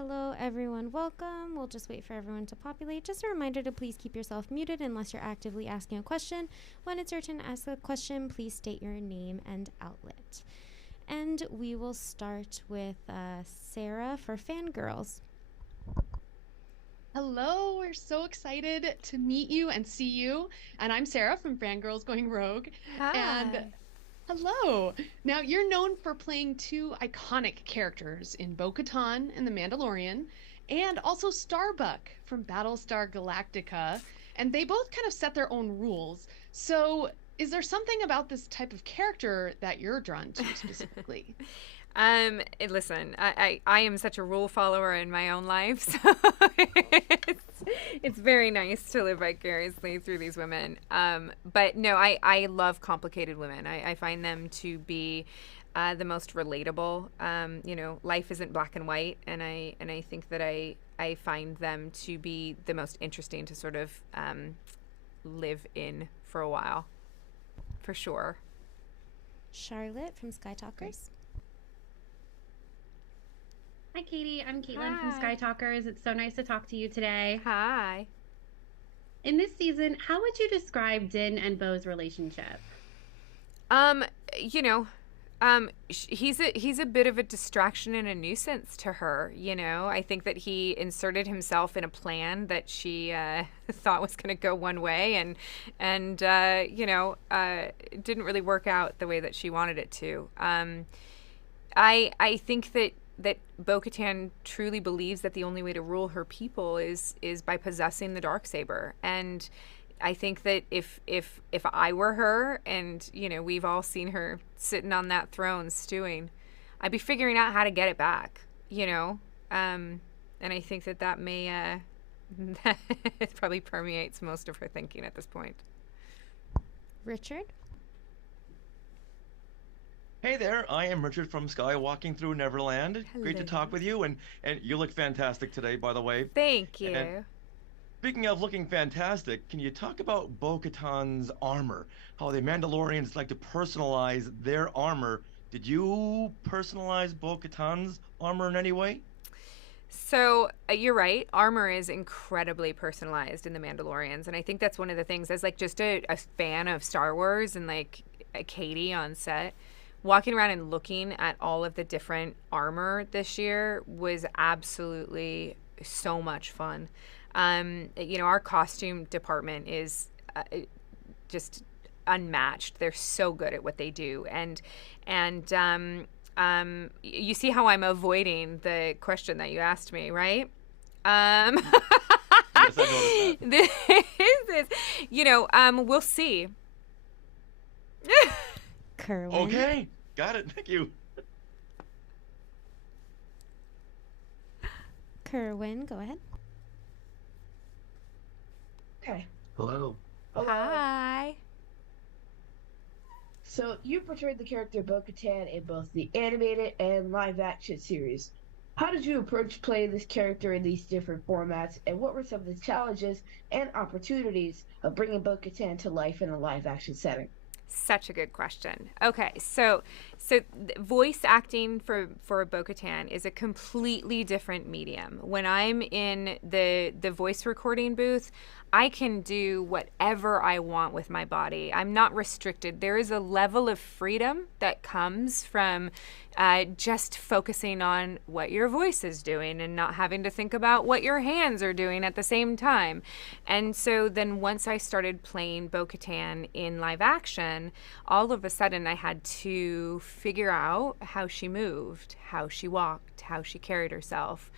Hello, everyone. Welcome. We'll just wait for everyone to populate. Just a reminder to please keep yourself muted unless you're actively asking a question. When it's your turn to ask a question, please state your name and outlet. And we will start with Sarah for Fangirls. Hello, we're so excited to meet you and see you. And I'm Sarah from Fangirls Going Rogue. Hi. And hello. Now, you're known for playing two iconic characters in Bo-Katan and The Mandalorian, and also Starbuck from Battlestar Galactica. And they both kind of set their own rules. So, is there something about this type of character that you're drawn to specifically? Listen, I am such a rule follower in my own life, so it's very nice to live vicariously through these women. But no, I love complicated women. I find them to be the most relatable. Life isn't black and white, and I think that I find them to be the most interesting to sort of live in for a while, for sure. Charlotte from Sky Talkers. Hi, Katie. I'm Caitlin from Sky Talkers. It's so nice to talk to you today. Hi. In this season, how would you describe Din and Bo's relationship? He's a bit of a distraction and a nuisance to her. I think that he inserted himself in a plan that she thought was going to go one way, and didn't really work out the way that she wanted it to. I think that Bo-Katan truly believes that the only way to rule her people is by possessing the Darksaber. And I think that if I were her, and we've all seen her sitting on that throne stewing, I'd be figuring out how to get it back. And I think that may it probably permeates most of her thinking at this point. Richard. Hey there, I am Richard from Sky Walking Through Neverland. Hello. Great to talk with you, and you look fantastic today, by the way. Thank you. And speaking of looking fantastic, can you talk about Bo-Katan's armor? How the Mandalorians like to personalize their armor. Did you personalize Bo-Katan's armor in any way? So you're right. Armor is incredibly personalized in the Mandalorians, and I think that's one of the things. As just a fan of Star Wars and Katee on set, walking around and looking at all of the different armor this year was absolutely so much fun. Our costume department is just unmatched. They're so good at what they do. And you see how I'm avoiding the question that you asked me, right? Yes, I noticed that. We'll see. Kerwin. Okay, got it. Thank you. Kerwin, go ahead. Okay. Hello. Hi. So you portrayed the character Bo-Katan in both the animated and live-action series. How did you approach playing this character in these different formats, and what were some of the challenges and opportunities of bringing Bo-Katan to life in a live-action setting? Such a good question. Okay, so voice acting for Bo-Katan is a completely different medium. When I'm in the voice recording booth, I can do whatever I want with my body. I'm not restricted. There is a level of freedom that comes from just focusing on what your voice is doing and not having to think about what your hands are doing at the same time. And so then once I started playing Bo-Katan in live action, all of a sudden I had to figure out how she moved, how she walked, how she carried herself.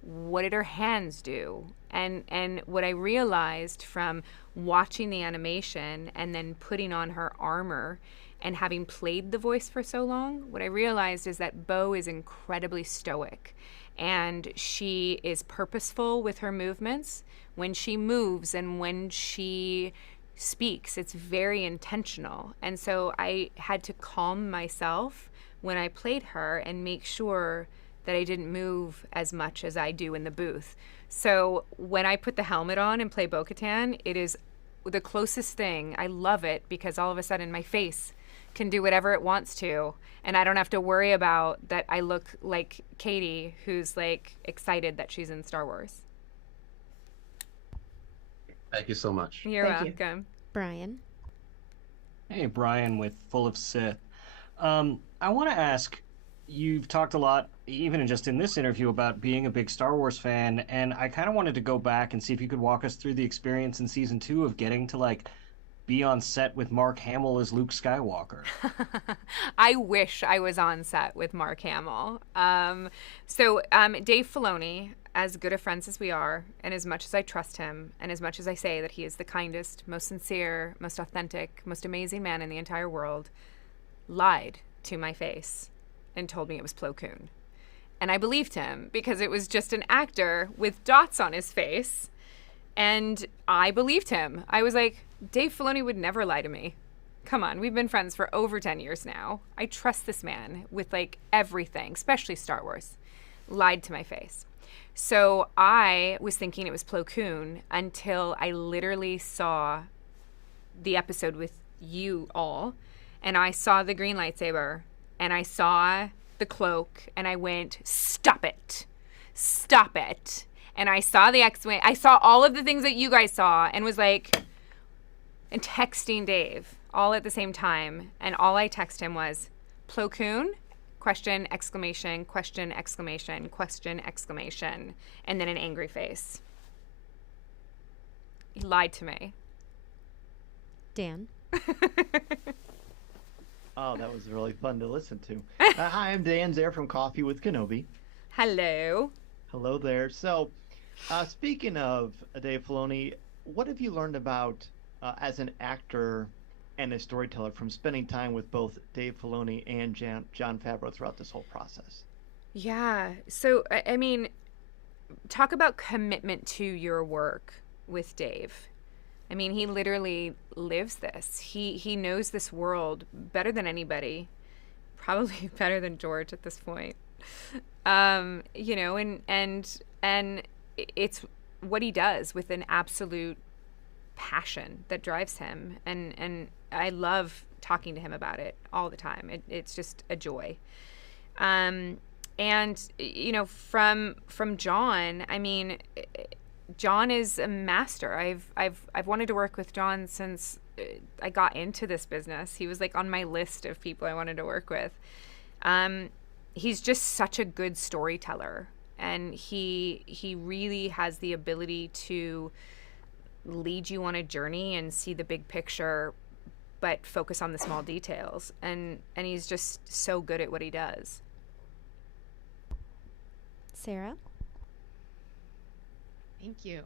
What did her hands do? And what I realized from watching the animation and then putting on her armor and having played the voice for so long, what I realized is that Bo is incredibly stoic, and she is purposeful with her movements. When she moves and when she speaks, it's very intentional. And so I had to calm myself when I played her and make sure that I didn't move as much as I do in the booth. So when I put the helmet on and play Bo-Katan, it is the closest thing. I love it because all of a sudden my face can do whatever it wants to, and I don't have to worry about that I look like Katee, who's like excited that she's in Star Wars. Thank you so much. You're Thank you. welcome. Brian. Hey, Brian with Full of Sith. I want to ask, you've talked a lot, even just in this interview, about being a big Star Wars fan, and I kind of wanted to go back and see if you could walk us through the experience in season 2 of getting to, like, be on set with Mark Hamill as Luke Skywalker. I wish I was on set with Mark Hamill. Dave Filoni, as good of friends as we are, and as much as I trust him, and as much as I say that he is the kindest, most sincere, most authentic, most amazing man in the entire world, lied to my face and told me it was Plo Koon. And I believed him because it was just an actor with dots on his face. And I believed him. I was like, Dave Filoni would never lie to me. Come on, we've been friends for over 10 years now. I trust this man with like everything, especially Star Wars. Lied to my face. So I was thinking it was Plo Koon until I literally saw the episode with you all, and I saw the green lightsaber, and I saw the cloak, and I went, stop it. Stop it. And I saw the X-Wing. I saw all of the things that you guys saw and was like, and texting Dave all at the same time. And all I texted him was, Plo Koon? Question, exclamation, question, exclamation, question, exclamation. And then an angry face. He lied to me. Dan. Oh, that was really fun to listen to. Hi, I'm Dan Zare from Coffee with Kenobi. Hello. Hello there. So, speaking of Dave Filoni, what have you learned about as an actor and a storyteller from spending time with both Dave Filoni and Jon Favreau throughout this whole process? Yeah. So, I mean, talk about commitment to your work with Dave. I mean, he literally lives this. He knows this world better than anybody, probably better than George at this point. You know, and it's what he does with an absolute passion that drives him, and I love talking to him about it all the time. It's just a joy. And you know, from Jon, I mean, Jon is a master. I've wanted to work with Jon since I got into this business. He was like on my list of people I wanted to work with. He's just such a good storyteller, and he really has the ability to lead you on a journey and see the big picture, but focus on the small details. And he's just so good at what he does. Sarah? Thank you.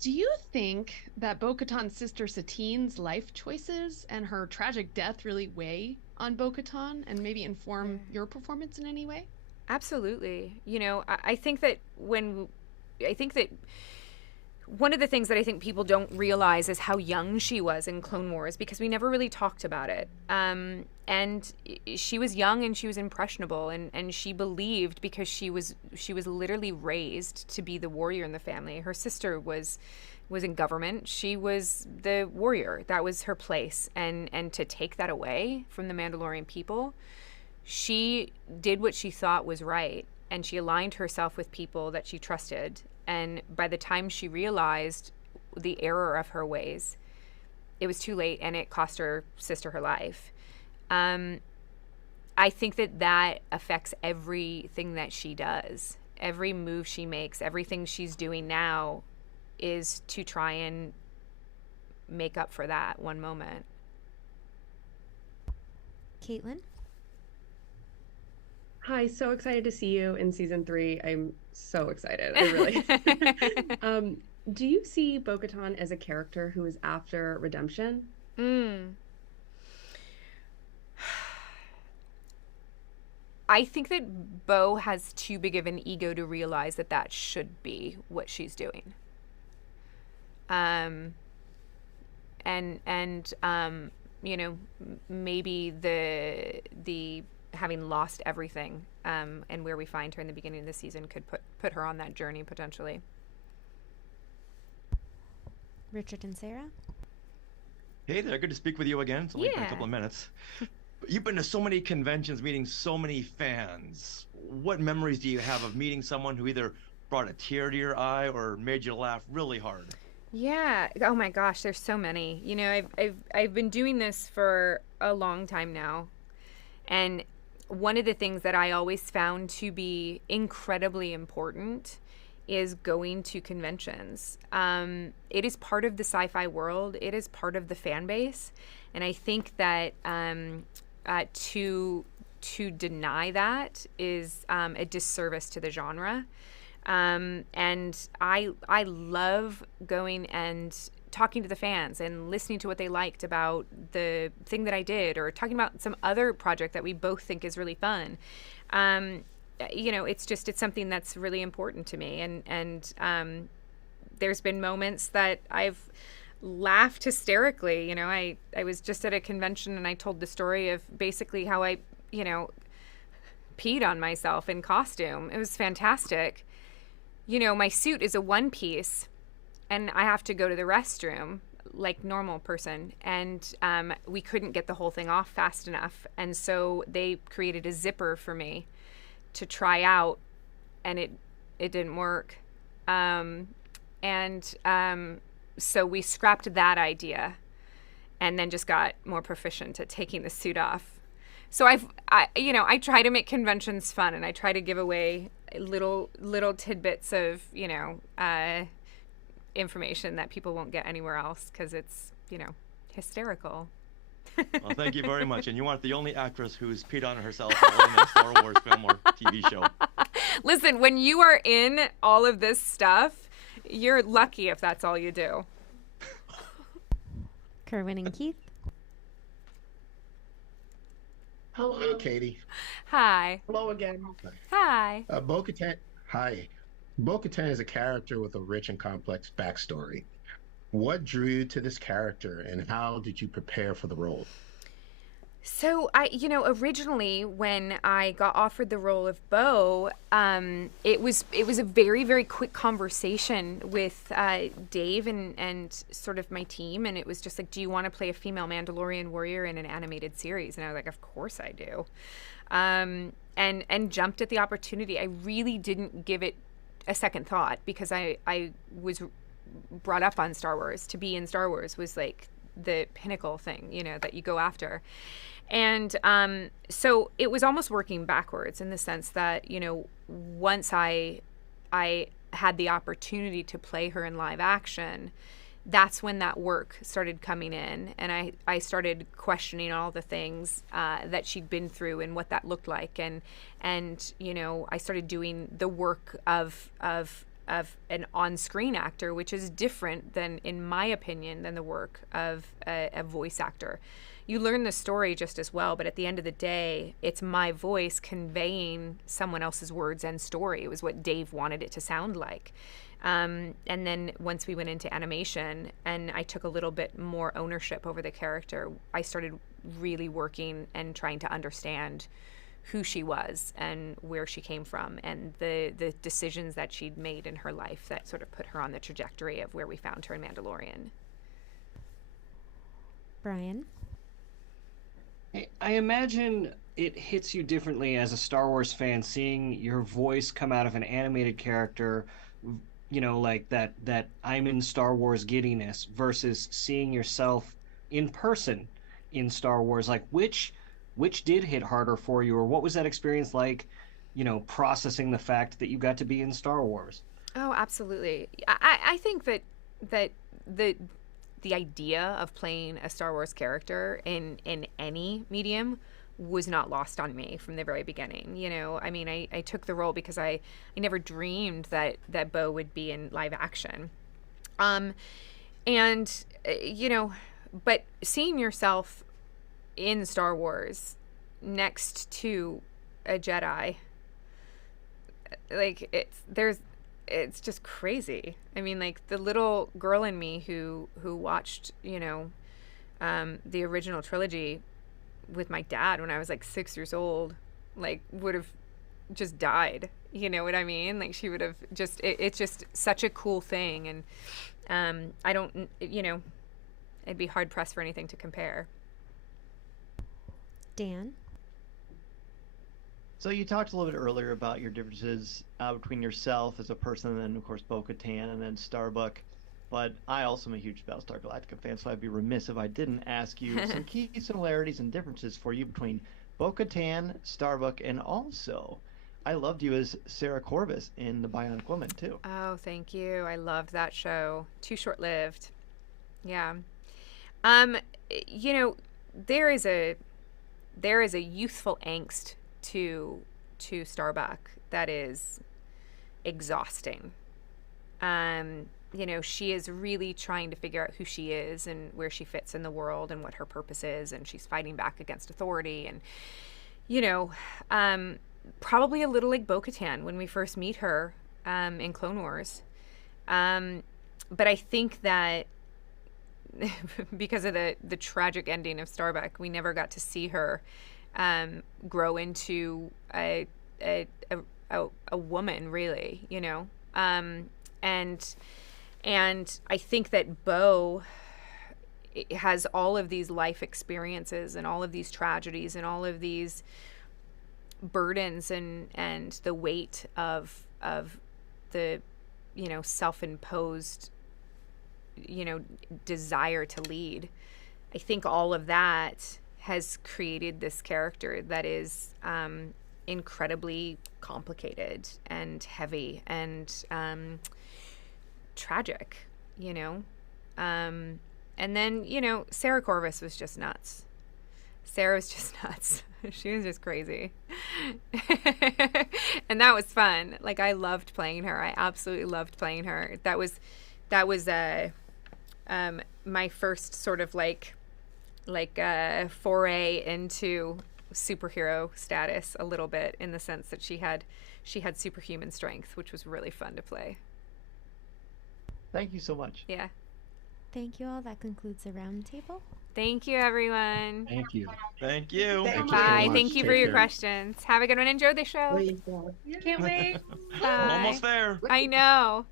Do you think that Bo-Katan's sister Satine's life choices and her tragic death really weigh on Bo-Katan and maybe inform your performance in any way? Absolutely. You know, I think that one of the things that I think people don't realize is how young she was in Clone Wars, because we never really talked about it. And she was young and she was impressionable, and she believed, because she was literally raised to be the warrior in the family. Her sister was in government. She was the warrior. That was her place. And to take that away from the Mandalorian people, she did what she thought was right, and she aligned herself with people that she trusted. And by the time she realized the error of her ways, it was too late, and it cost her sister her life. I think that affects everything that she does. Every move she makes, everything she's doing now is to try and make up for that one moment. Caitlin? Hi, so excited to see you in season 3. I'm so excited. I really. Do you see Bo-Katan as a character who is after redemption? I think that Bo has too big of an ego to realize that should be what she's doing. You know, maybe the having lost everything, and where we find her in the beginning of the season could put her on that journey potentially. Richard and Sarah? Hey there, good to speak with you again. It's only been a couple of minutes. You've been to so many conventions, meeting so many fans. What memories do you have of meeting someone who either brought a tear to your eye or made you laugh really hard? Yeah. Oh my gosh, there's so many. You know, I've been doing this for a long time now. And one of the things that I always found to be incredibly important is going to conventions. It is part of the sci-fi world. It is part of the fan base. And I think that to deny that is a disservice to the genre. And I love going and talking to the fans and listening to what they liked about the thing that I did, or talking about some other project that we both think is really fun. You know, it's something that's really important to me. And there's been moments that I've laughed hysterically. You know, I was just at a convention and I told the story of basically how I, you know, peed on myself in costume. It was fantastic. You know, my suit is a one piece and I have to go to the restroom like normal person. And we couldn't get the whole thing off fast enough. And so they created a zipper for me to try out, and it didn't work. So we scrapped that idea and then just got more proficient at taking the suit off. So I try to make conventions fun, and I try to give away little tidbits of, you know, information that people won't get anywhere else because it's, you know, hysterical. Well, thank you very much. And you aren't the only actress who's peed on herself in a Star Wars film or TV show. Listen, when you are in all of this stuff, you're lucky if that's all you do. Kerwin and Keith. Hello, Katee. Hi. Hello again. Hi. Bo-Katan. Hi. Bo-Katan is a character with a rich and complex backstory. What drew you to this character, and how did you prepare for the role? So originally when I got offered the role of Bo, it was a very, very quick conversation with Dave and sort of my team, and it was just like, do you want to play a female Mandalorian warrior in an animated series? And I was like, of course I do, and jumped at the opportunity. I really didn't give it a second thought because I was brought up on Star Wars. To be in Star Wars was like the pinnacle thing, you know, that you go after. And so it was almost working backwards in the sense that, you know, once I had the opportunity to play her in live action, that's when that work started coming in. And I started questioning all the things that she'd been through and what that looked like. And you know, I started doing the work of an on-screen actor, which is different than, in my opinion, than the work of a voice actor. You learn the story just as well, but at the end of the day, it's my voice conveying someone else's words and story. It was what Dave wanted it to sound like. And then once we went into animation and I took a little bit more ownership over the character, I started really working and trying to understand who she was and where she came from and the decisions that she'd made in her life that sort of put her on the trajectory of where we found her in Mandalorian. Brian? I imagine it hits you differently as a Star Wars fan, seeing your voice come out of an animated character, you know, like that I'm in Star Wars giddiness, versus seeing yourself in person in Star Wars. Like, which did hit harder for you, or what was that experience like, you know, processing the fact that you got to be in Star Wars? Oh, absolutely. I think that the idea of playing a Star Wars character in any medium was not lost on me from the very beginning. You know, I mean, I took the role because I never dreamed that Bo would be in live action. You know, but seeing yourself in Star Wars next to a Jedi, like, it's just crazy. I mean, like, the little girl in me who watched, you know, the original trilogy with my dad when I was like 6 years old, like, would have just died. You know what I mean? Like, she would have just, it's just such a cool thing. And I don't, you know, I'd be hard pressed for anything to compare. Dan? So you talked a little bit earlier about your differences between yourself as a person, and then of course Bo-Katan, and then Starbuck. But I also am a huge Battlestar Galactica fan, so I'd be remiss if I didn't ask you some key similarities and differences for you between Bo-Katan, Starbuck, and also I loved you as Sarah Corvus in The Bionic Woman too. Oh, thank you. I loved that show. Too short-lived. Yeah. You know, there is a youthful angst to Starbuck that is exhausting. You know, she is really trying to figure out who she is and where she fits in the world and what her purpose is, and she's fighting back against authority, and you know, probably a little like Bo-Katan when we first meet her in Clone Wars. But I think that because of the tragic ending of Starbuck, we never got to see her grow into a woman, really, you know. And I think that Bo has all of these life experiences and all of these tragedies and all of these burdens and the weight of the, you know, self-imposed, you know, desire to lead. I think all of that has created this character that is incredibly complicated and heavy and tragic, you know. And then, you know, Sarah Corvus was just nuts. Sarah was just nuts. She was just crazy. And that was fun. Like, I loved playing her. I absolutely loved playing her. That was my first sort of like foray into superhero status a little bit, in the sense that she had superhuman strength, which was really fun to play. Thank you so much. Yeah. Thank you all. That concludes the roundtable. Thank you, everyone. Thank you. Thank you. Bye. Thank you for your questions. Have a good one. Enjoy the show. Can't wait. Bye. Almost there. I know.